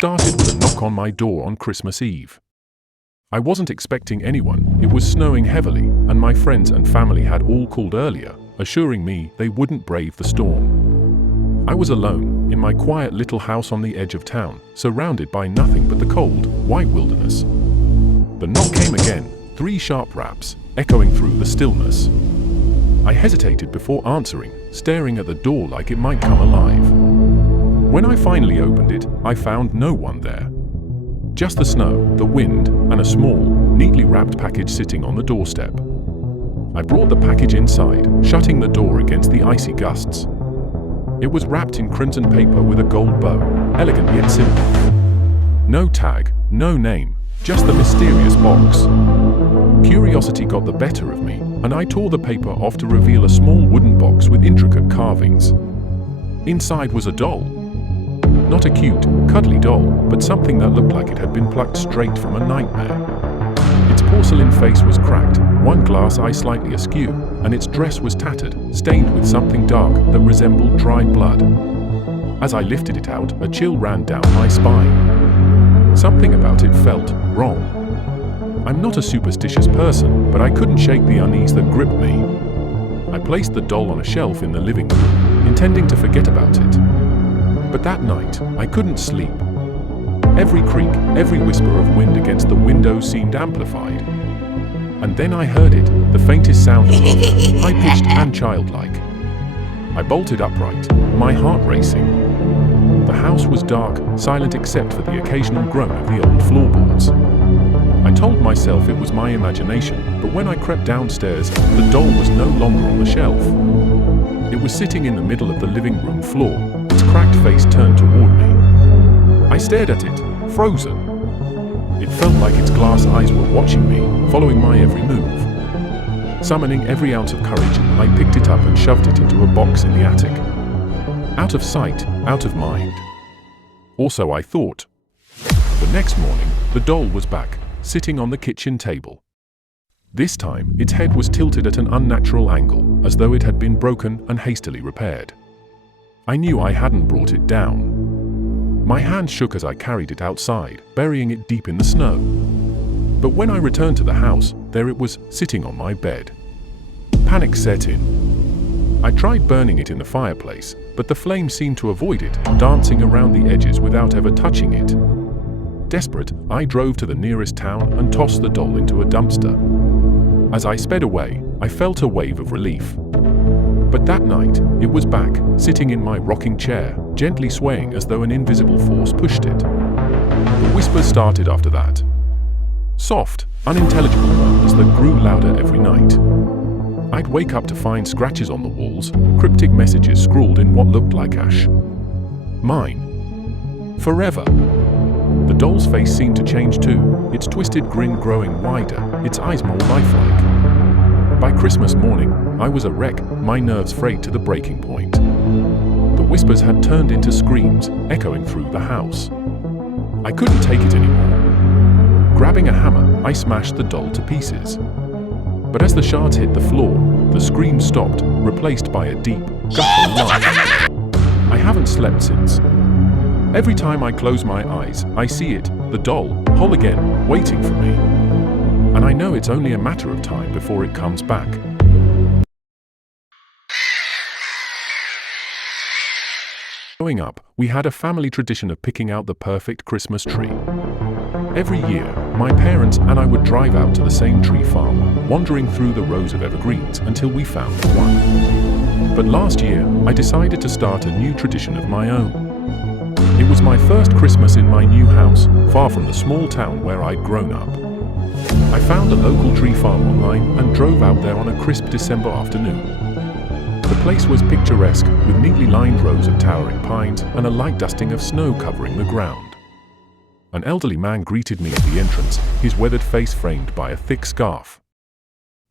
started with a knock on my door on Christmas Eve. I wasn't expecting anyone. It was snowing heavily, and my friends and family had all called earlier, assuring me they wouldn't brave the storm. I was alone, in my quiet little house on the edge of town, surrounded by nothing but the cold, white wilderness. The knock came again, 3 sharp raps, echoing through the stillness. I hesitated before answering, staring at the door like it might come alive. When I finally opened it, I found no one there. Just the snow, the wind, and a small, neatly wrapped package sitting on the doorstep. I brought the package inside, shutting the door against the icy gusts. It was wrapped in crimson paper with a gold bow, elegant yet simple. No tag, no name, just the mysterious box. Curiosity got the better of me, and I tore the paper off to reveal a small wooden box with intricate carvings. Inside was a doll. Not a cute, cuddly doll, but something that looked like it had been plucked straight from a nightmare. Its porcelain face was cracked, one glass eye slightly askew, and its dress was tattered, stained with something dark that resembled dried blood. As I lifted it out, a chill ran down my spine. Something about it felt wrong. I'm not a superstitious person, but I couldn't shake the unease that gripped me. I placed the doll on a shelf in the living room, intending to forget about it. But that night, I couldn't sleep. Every creak, every whisper of wind against the window seemed amplified. And then I heard it, the faintest sound of laughter, high-pitched and childlike. I bolted upright, my heart racing. The house was dark, silent except for the occasional groan of the old floorboards. I told myself it was my imagination, but when I crept downstairs, the doll was no longer on the shelf. It was sitting in the middle of the living room floor, its cracked face turned toward me. I stared at it, frozen. It felt like its glass eyes were watching me, following my every move. Summoning every ounce of courage, I picked it up and shoved it into a box in the attic. Out of sight, out of mind. Or so I thought. The next morning, the doll was back, sitting on the kitchen table. This time, its head was tilted at an unnatural angle, as though it had been broken and hastily repaired. I knew I hadn't brought it down. My hand shook as I carried it outside, burying it deep in the snow. But when I returned to the house, there it was, sitting on my bed. Panic set in. I tried burning it in the fireplace, but the flames seemed to avoid it, dancing around the edges without ever touching it. Desperate, I drove to the nearest town and tossed the doll into a dumpster. As I sped away, I felt a wave of relief. But that night, it was back, sitting in my rocking chair, gently swaying as though an invisible force pushed it. The whispers started after that. Soft, unintelligible murmurs that grew louder every night. I'd wake up to find scratches on the walls, cryptic messages scrawled in what looked like ash. Mine. Forever. The doll's face seemed to change too, its twisted grin growing wider, its eyes more lifelike. By Christmas morning, I was a wreck, my nerves frayed to the breaking point. The whispers had turned into screams, echoing through the house. I couldn't take it anymore. Grabbing a hammer, I smashed the doll to pieces. But as the shards hit the floor, the screams stopped, replaced by a deep, guttural laugh. I haven't slept since. Every time I close my eyes, I see it, the doll, whole again, waiting for me. And I know it's only a matter of time before it comes back. Growing up, we had a family tradition of picking out the perfect Christmas tree. Every year, my parents and I would drive out to the same tree farm, wandering through the rows of evergreens until we found one. But last year, I decided to start a new tradition of my own. It was my first Christmas in my new house, far from the small town where I'd grown up. I found a local tree farm online and drove out there on a crisp December afternoon. The place was picturesque, with neatly lined rows of towering pines and a light dusting of snow covering the ground. An elderly man greeted me at the entrance, his weathered face framed by a thick scarf.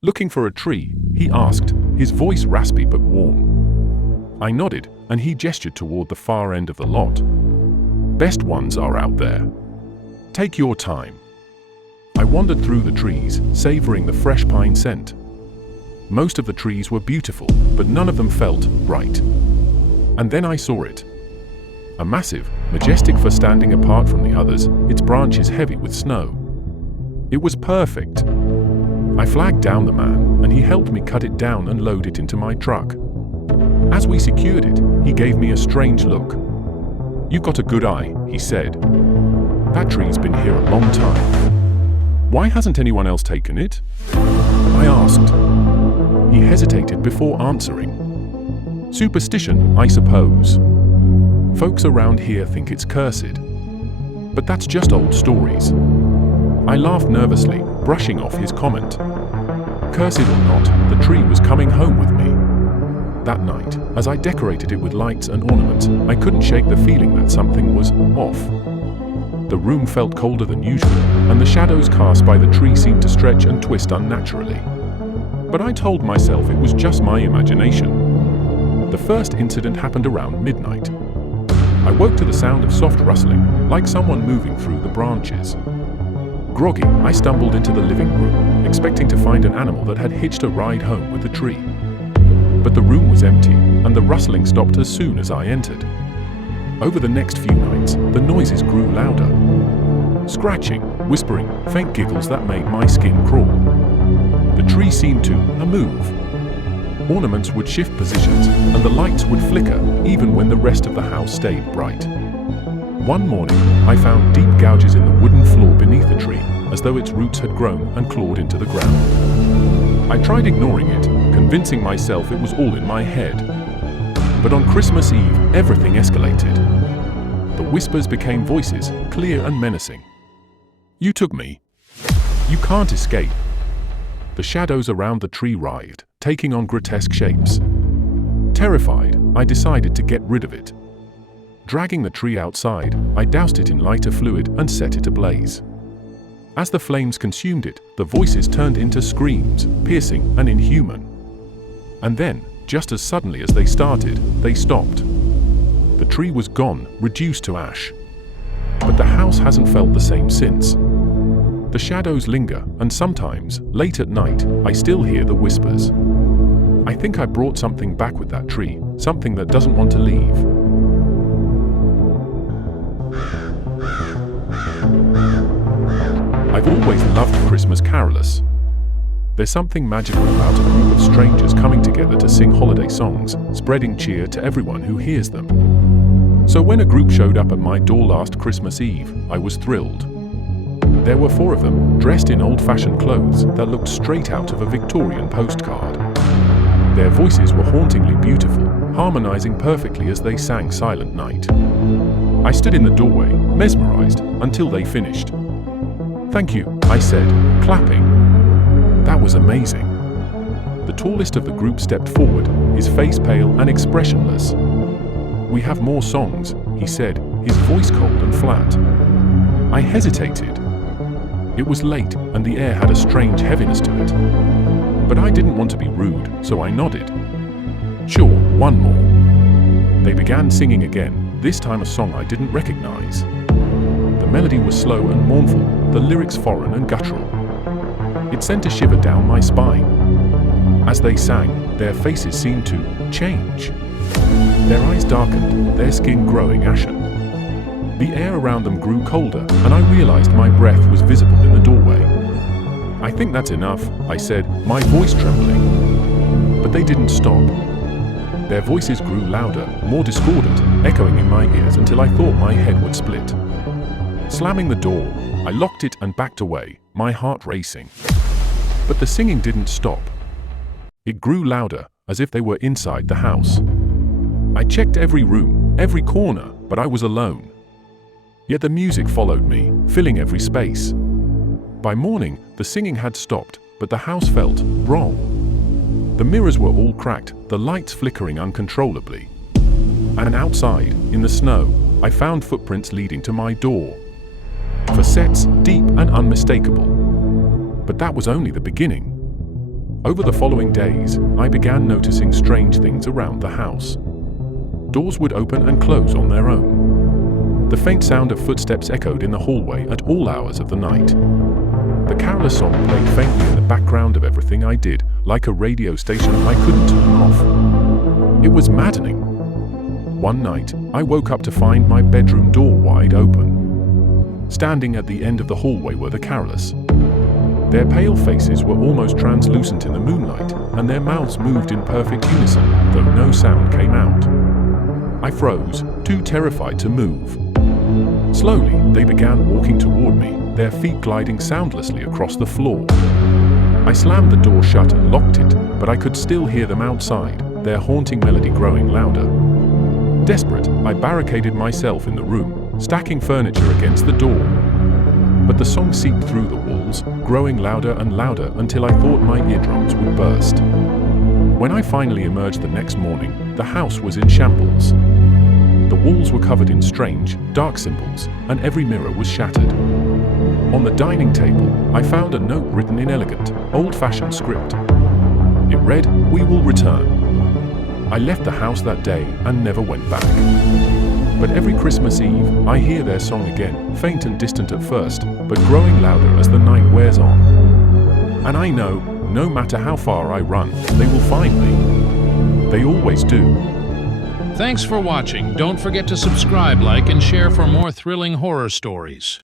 Looking for a tree, he asked, his voice raspy but warm. I nodded, and he gestured toward the far end of the lot. Best ones are out there. Take your time. I wandered through the trees, savoring the fresh pine scent. Most of the trees were beautiful, but none of them felt right. And then I saw it. A massive, Majestic for standing apart from the others, its branches heavy with snow. It was perfect. I flagged down the man, and he helped me cut it down and load it into my truck. As we secured it, he gave me a strange look. "You've got a good eye," he said. "That tree's been here a long time. Why hasn't anyone else taken it?" I asked. He hesitated before answering. "Superstition, I suppose. Folks around here think it's cursed. But that's just old stories." I laughed nervously, brushing off his comment. Cursed or not, the tree was coming home with me. That night, as I decorated it with lights and ornaments, I couldn't shake the feeling that something was off. The room felt colder than usual, and the shadows cast by the tree seemed to stretch and twist unnaturally. But I told myself it was just my imagination. The first incident happened around midnight. I woke to the sound of soft rustling, like someone moving through the branches. Groggy, I stumbled into the living room, expecting to find an animal that had hitched a ride home with the tree. But the room was empty, and the rustling stopped as soon as I entered. Over the next few nights, the noises grew louder. Scratching, whispering, faint giggles that made my skin crawl. The tree seemed to move. Ornaments would shift positions, and the lights would flicker, even when the rest of the house stayed bright. One morning, I found deep gouges in the wooden floor beneath the tree, as though its roots had grown and clawed into the ground. I tried ignoring it, convincing myself it was all in my head. But on Christmas Eve, everything escalated. The whispers became voices, clear and menacing. "You took me. You can't escape." The shadows around the tree writhed, taking on grotesque shapes. Terrified, I decided to get rid of it. Dragging the tree outside, I doused it in lighter fluid and set it ablaze. As the flames consumed it, the voices turned into screams, piercing and inhuman. And then, just as suddenly as they started, they stopped. The tree was gone, reduced to ash. But the house hasn't felt the same since. The shadows linger, and sometimes, late at night, I still hear the whispers. I think I brought something back with that tree, something that doesn't want to leave. I've always loved Christmas carolers. There's something magical about a group of strangers coming together to sing holiday songs, spreading cheer to everyone who hears them. So when a group showed up at my door last Christmas Eve, I was thrilled. There were 4 of them, dressed in old-fashioned clothes that looked straight out of a Victorian postcard. Their voices were hauntingly beautiful, harmonizing perfectly as they sang Silent Night. I stood in the doorway, mesmerized, until they finished. "Thank you," I said, clapping. That was amazing. The tallest of the group stepped forward, his face pale and expressionless. "We have more songs," he said, his voice cold and flat. I hesitated. It was late, and the air had a strange heaviness to it. But I didn't want to be rude, so I nodded. "Sure, one more." They began singing again, this time a song I didn't recognize. The melody was slow and mournful, the lyrics foreign and guttural. It sent a shiver down my spine. As they sang, their faces seemed to change. Their eyes darkened, their skin growing ashen. The air around them grew colder, and I realized my breath was visible in the doorway. "I think that's enough," I said, my voice trembling. But they didn't stop. Their voices grew louder, more discordant, echoing in my ears until I thought my head would split. Slamming the door, I locked it and backed away, my heart racing. But the singing didn't stop. It grew louder, as if they were inside the house. I checked every room, every corner, but I was alone. Yet the music followed me, filling every space. By morning, the singing had stopped, but the house felt wrong. The mirrors were all cracked, the lights flickering uncontrollably. And outside, in the snow, I found footprints leading to my door. Facets deep and unmistakable. But that was only the beginning. Over the following days, I began noticing strange things around the house. Doors would open and close on their own. The faint sound of footsteps echoed in the hallway at all hours of the night. The caroler song played faintly in the background of everything I did, like a radio station I couldn't turn off. It was maddening. One night, I woke up to find my bedroom door wide open. Standing at the end of the hallway were the carolers. Their pale faces were almost translucent in the moonlight, and their mouths moved in perfect unison, though no sound came out. I froze, too terrified to move. Slowly, they began walking toward me, their feet gliding soundlessly across the floor. I slammed the door shut and locked it, but I could still hear them outside, their haunting melody growing louder. Desperate, I barricaded myself in the room, stacking furniture against the door. But the song seeped through the walls, growing louder and louder until I thought my eardrums would burst. When I finally emerged the next morning, the house was in shambles. The walls were covered in strange, dark symbols, and every mirror was shattered. On the dining table, I found a note written in elegant, old-fashioned script. It read, "We will return." I left the house that day and never went back. But every Christmas Eve, I hear their song again, faint and distant at first, but growing louder as the night wears on. And I know, no matter how far I run, they will find me. They always do. Thanks for watching. Don't forget to subscribe, like, and share for more thrilling horror stories.